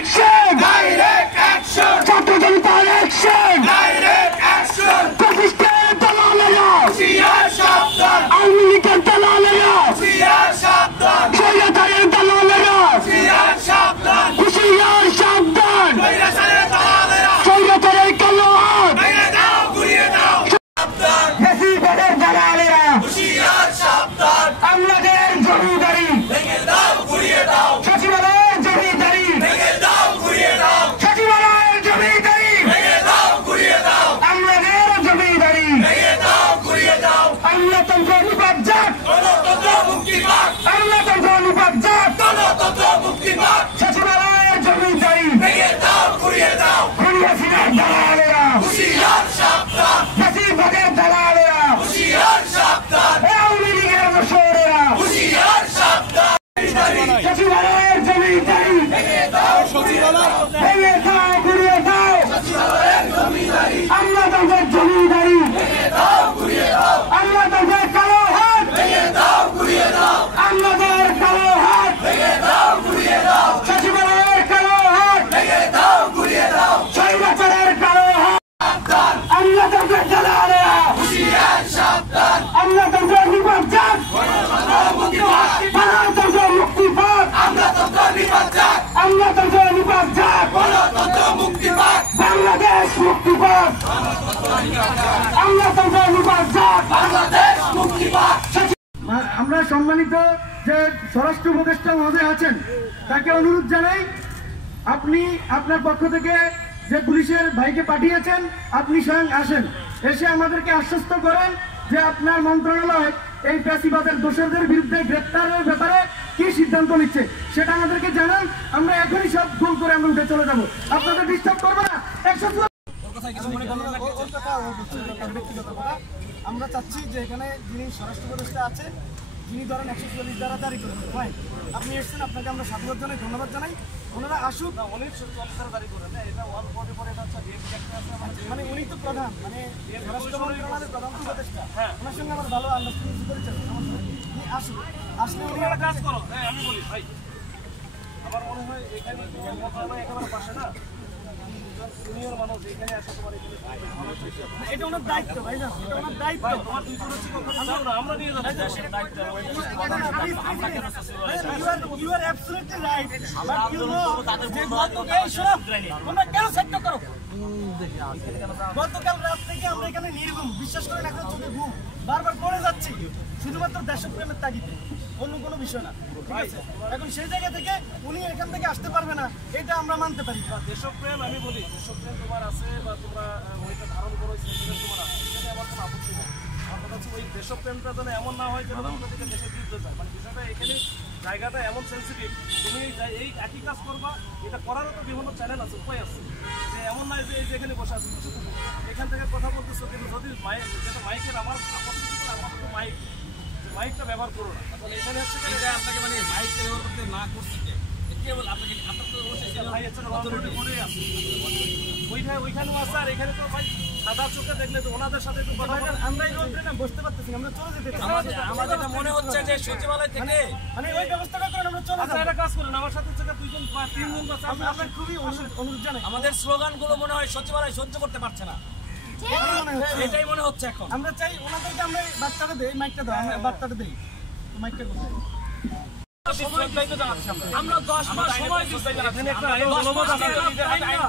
Action direct action ছাত্র জনতার action direct action প্রতিষ্ঠান দালালেরা হুঁশিয়ার সাবধান আওয়ামী লীগের দালালেরা হুঁশিয়ার সাবধান স্বৈরাচারের দালালেরা হুঁশিয়ার সাবধান হুঁশিয়ার সাবধান স্বৈরাচারের দালালেরা স্বৈরাচারের কালো হাত ভেঙে দাও গুড়িয়ে দাও সাবধান ফ্যাসিবাদের দালালেরা হুঁশিয়ার সাবধান আমাদের জমিদারি ভেঙে দাও গুড়িয়ে দাও সচিবালয়ের জমিদারি ভেঙে দাও গুড়িয়ে দাও সচিবালয়ের জমিদারি ভেঙে দাও গুড়িয়ে দাও আমাদের জমিদারি ভেঙে দাও গুড়িয়ে দাও আমলাতন্ত্র নিপাত গণতন্ত্র মুক্তি পাক আমলাতন্ত্র নিপাত গণতন্ত্র মুক্তি পাক সচিবালয়ের জমিদারি ভেঙে দাও গুড়িয়ে দাও খুনিয়াসিনের দালালেরা হুঁশিয়ার সাবধান ফ্যাসিবাদের দালালেরা হুঁশিয়ার সাবধান আওয়ামী লীগের দোসরেরা হুঁশিয়ার সাবধান সচিবালয়ের জমিদারি ভেঙে দাও ভেঙে দাও গুড়িয়ে দাও সচিবালয়ের জমিদারি আমলাতন্ত্রের জমিদারি ভেঙে দাও গুড়িয়ে দাও আমলাতন্ত্রের কালো হাত ভেঙে দাও গুড়িয়ে দাও আমলাদের কালো হাত ভেঙে দাও গুড়িয়ে দাও সচিবালয়ের কালো হাত ভেঙে দাও গুড়িয়ে দাও স্বৈরাচারের কালো হাত সাবধান আমলাতন্ত্রের দালালেরা হুঁশিয়ার সাবধান আমলাতন্ত্রের নিপাত গণতন্ত্র মুক্তি পাক আমলাতন্ত্র নিপাত আমলাতন্ত্র নিপাত গণতন্ত্র মুক্তি পাক বাংলাদেশ মুক্তি পাক আমলাতন্ত্র নিপাত বাংলাদেশ মুক্তি পাক। আমরা সম্মানিত যে স্বরাষ্ট্র উপদেষ্টা মহোদয় আছেন তাকে অনুরোধ জানাই, আপনি আপনার পক্ষ থেকে যে পুলিশের ভাইকে পাঠিয়েছেন আপনি স্বয়ং আসেন, এসে আমাদেরকে আশ্বস্ত করেন যে আপনার মন্ত্রণালয় এই ফ্যাসিবাদের দোষরদের বিরুদ্ধে গ্রেপ্তারের ব্যাপারে কি সিদ্ধান্ত নিচ্ছে সেটা আমাদেরকে জানান। আমরা এখনই সব গোল করে আমরা উঠে চলে যাবো, আপনাদের ডিস্টার্ব করবো না। আমরা চাচ্ছি যে এখানে যিনি স্বরাষ্ট্র উপদেষ্টা আছে যিনি ধরেন 144 দ্বারা জারি করেন, ভাই আপনি এসেছেন, আপনাকে আমরা সাধুবাদ জানাই, ধন্যবাদ জানাই। ওনারা আসুক, অনেক জারি করেন, এটা 144 এটা হচ্ছে মানে উনি তো প্রধান, মানে স্বরাষ্ট্র মন্ত্রণালয়ের প্রধান উপদেষ্টা, ওনার সঙ্গে আমার ভালো আন্ডারস্ট্যান্ডিং করেছে। উনি আসুক, আসলে উনি একটা কাজ করো, আমি বলি ভাই আমার মনে হয় এখানে মন্ত্রণালয় একেবারে পাশে না, সিনিয়র মানুষ এখানে আসা তোমার এটা ওনার দায়িত্ব ভাই, না এটা ওনার দায়িত্ব। তোমার দুই জন আমরা নিয়ে যাচ্ছি দেশের দায়িত্ব। You are absolutely right, but you know যে তোমরা কেন সেট করো? গতকাল রাত থেকে আমরা এখানে নির্ঘুম, বিশ্বাস করেন এখন চোখে ঘুম বারবার পড়ে যাচ্ছি শুধুমাত্র দেশপ্রেমের তাগিদে, অন্য কোনো বিষয় না, ঠিক আছে? এখন সেই জায়গা থেকে উনি এখান থেকে আসতে পারবে না, এটা আমরা মানতে পারি। দেশপ্রেম আমি বলি, দেশপ্রেম তোমার আছে বা তোমরা ওইটা ধারণ করো, তোমার আছে, এখানে আমার কোনো আপত্তি নেই। আমার কথা হচ্ছে ওই দেশপ্রেমটা যেন এমন না হয় যে থেকে দেশের বিরুদ্ধে যায়, মানে বিষয়টা এখানে জায়গাটা এমন সেন্সিটিভ, তুমি এই একই কাজ করবা, এটা করারও তো বিভিন্ন চ্যানেল আছে, উপায় আছে, যে এমন নয় যে এই যে এখানে বসে আছে এখান থেকে কথা বলতেছো, কিন্তু যদি যেটা মাইকের আমার আপত্তি আমার তো মাইকটা ব্যবহার করো না। তাহলে এখানে হচ্ছে আপনাকে মানে মাইকটা ব্যবহার করতে না করছি কেবল আপনাকে, আপনার তো ভাই হচ্ছে ওইখানেও আছে, আর এখানে তো ভাই সাদা চোখে দেখলে তো ওনাদের সাথে তো কথা আমরাই বসতে পারতেছি, আমরা চলে যেতে আমাদের মনে হচ্ছে যে সচিবালয় থেকে মানে ওই ব্যবস্থাটা করেন, আমরা চলে যাবো। একটা কাজ করেন, আমার সাথে দুইজন বা তিনজন বাস, আপনার খুবই অনুরোধ জানাই। আমাদের স্লোগানগুলো মনে হয় সচিবালয় সহ্য করতে পারছে না, এটাই মনে হচ্ছে এখন। আমরা চাই ওনাদেরকে আমরা বার্তাটা দেই, মাইকটা দাও, আমরা বার্তাটা দেই, মাইকটা কোথায়? আমরা 10 মাস সময় দিচ্ছি, এখানে একটা আইন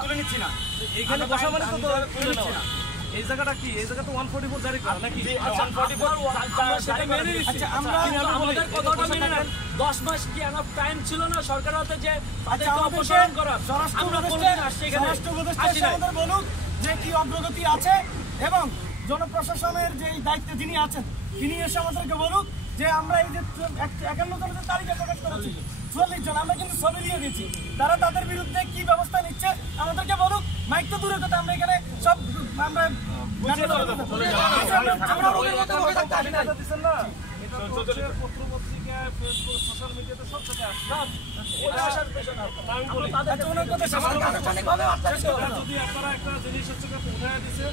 তুলে নিচ্ছি না, এখানে বসা মানে তো তুলে নিচ্ছি না। এই জায়গাটা কি, এই জায়গা তো 144 জারি করা নাকি? 144 সেটা মেনে নিচ্ছি। আচ্ছা আমরা আমাদের কথাটা মেনে নেন, 10 মাস কি এনাফ টাইম ছিল না সরকার হাতে যে তাদেরকে অপসারণ করার? আমরা কোনদিন আসছি এখানে? আমাদের বলুক যে কি অগ্রগতি আছে, এবং জনপ্রশাসনের যে দায়িত্বে যিনি আছেন তিনি এসে আমাদেরকে বলুক যে আমরা এই যে 51 জনের তালিকা প্রকাশ করেছি, 44 জন আমরা কিন্তু ছবি দিয়ে দিয়েছি, তারা তাদের বিরুদ্ধে কি ব্যবস্থা নিচ্ছে আমাদেরকে বলুক। মাইক তো দূরের কথা, আমরা এখানে সব আমরা পত্রপত্রিকা, ফেসবুক, সোশ্যাল মিডিয়াতে সব থেকে আসছে। যদি আপনারা একটা জিনিস হচ্ছে উঠে দিচ্ছে,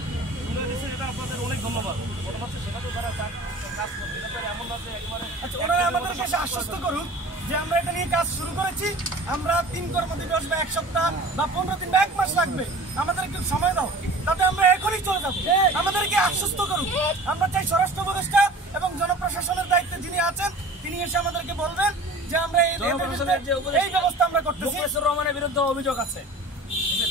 এটা আপনাদের অনেক ধন্যবাদ। সেটা তো তারা কাজ করবে, এটা তো এমন না যে একেবারে। আচ্ছা ওনারা আমাদেরকে আশ্বস্ত করুন যে আমরা এটা নিয়ে কাজ শুরু করেছি, আমরা 3 কর্মদিবস বা 1 সপ্তাহ বা 15 দিন বা 1 মাস লাগবে, আমাদের একটু সময় দাও, তাতে আমরা এখনই চলে যাবো। আমাদেরকে আশ্বস্ত করুন। আমরা চাই স্বরাষ্ট্র উপদেষ্টা এবং জনপ্রশাসনের দায়িত্বে যিনি আছেন তিনি এসে আমাদেরকে বলবেন যে আমরা এই ব্যবস্থা আমরা করতেছি। মুখলেছুর রহমানের বিরুদ্ধে অভিযোগ আছে,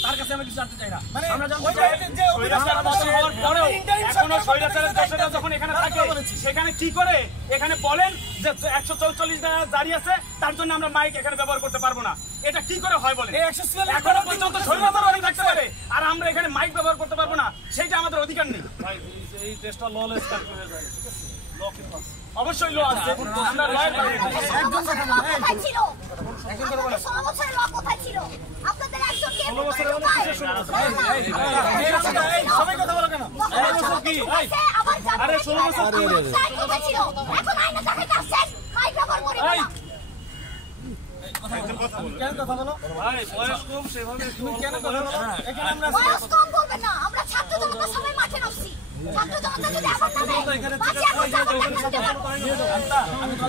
তার কাছে আমরা কিছু জানতে চাই না। মানে আমরা জানতে চাই যে স্বৈরাচার পতন হওয়ার পরেও এখনো স্বৈরাচারের দোষরা যখন এখানে থাকে সেখানে কি করে এখানে বলেন যে 144 জারি আছে, তার জন্য আমরা মাইক এখানে ব্যবহার করতে পারবো না। এটা কি করে হয় বলেন? এখনো পর্যন্ত স্বৈরাচার অনেক থাকতে পারে আর আমরা এখানে মাইক ব্যবহার করতে পারবো না, সেইটা আমাদের অধিকার নেই। এই দেশটা ললেস কান্ট্রি হয়ে যায়, ঠিক আছে? ল কিন্তু আছে, অবশ্যই ল আছে, আমরা লয়ের কোথায় ছিল? আপনাদের 16 বছরের ল কোথায় ছিল? আপনাদের একজন কে 16 বছরের ল কিসের 16 বছর? সবাই কথা বলো কেন? 16 বছর কি? আরে 16 বছর কি কোথায় ছিল? এখন আইনা দেখাইতে আসছেন, মাইক ব্যবহার করি না। কেন কথা বলো? ভাই বয়স কম সেভাবে তুমি কেন কথা বলো? এখানে আমরা বয়স কম করবেন না, আমরা ছাত্র জনতা সবাই মাঠে নামছি। ছাত্র জনতা যদি আমার নামে বাঁচিয়ে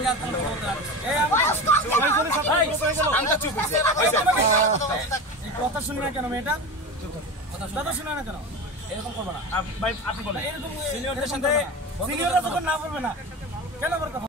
রাখতে বয়স কম কেন? কথা শুনি না কেন মেয়েটা? কথা শুনে না কেন? এরকম করবো না ভাই আপনি বলেন, এরকম সিনিয়রদের সাথে সিনিয়ররা যখন না বলবে না কেন আবার কথা